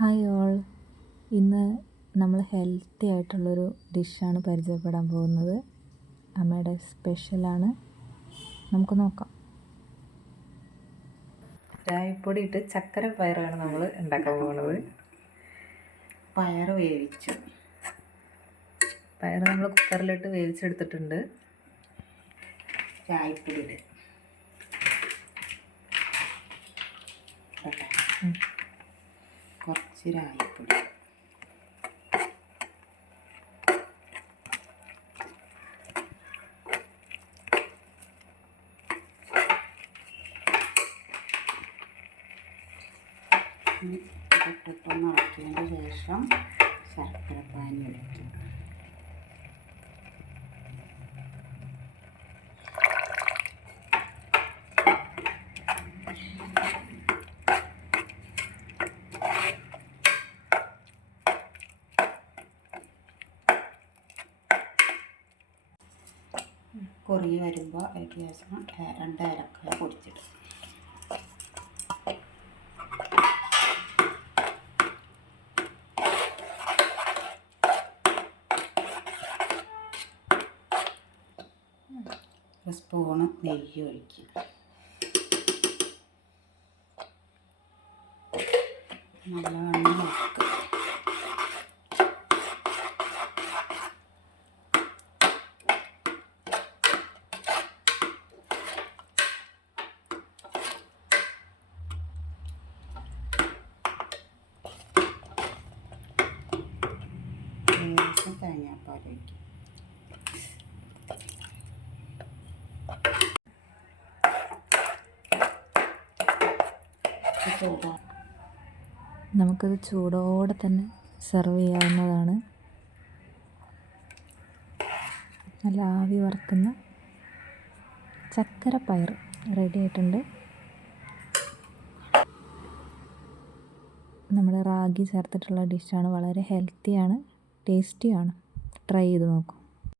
Hi all. ഇന്ന് നമ്മൾ healthy ആയിട്ടുള്ളൊരു ഡിഷാണ് പരിചയപ്പെടാൻ പോകുന്നത്. അമ്മയുടെ സ്പെഷ്യലാണ്. നമുക്ക് നോക്കാം. ചായപ്പൊടി ഇട്ട് ചക്കര പയറാണ് നമ്മൾ ഉണ്ടാക്കാൻ പോകുന്നത്. പയർ വേവിച്ചു. പയർ നമ്മൾ കുക്കറിലിട്ട് വേവിച്ചെടുത്തിട്ടുണ്ട്. ചായപ്പൊടി ഇട്ട് കുറച്ച് രായിപ്പൊടി, ഇതൊക്കെ ഇളക്കിയതിന് ശേഷം ശർക്കര പാനി ഒഴിക്കുക. കുറുകി വരുമ്പോൾ അതിന് ശേഷം 2 ഏലക്കായ പൊടിച്ചിടും. ഒരു സ്പൂണ് നെയ്യ് ഒഴിക്കുക. നല്ലവണ്ണം ഇളക്കുക. തേങ്ങാപ്പാൽ ഒഴിക്കുക. നമുക്കത് ചൂടോടെ തന്നെ സെർവ് ചെയ്യാവുന്നതാണ്. നല്ല ആവി വറുക്കുന്ന ചക്കര പയർ റെഡി ആയിട്ടുണ്ട്. നമ്മുടെ റാഗി ചേർത്തിട്ടുള്ള ഡിഷാണ്. വളരെ ഹെൽത്തിയാണ്, ടേസ്റ്റിയാണ്. ട്രൈ ചെയ്ത് നോക്കൂ.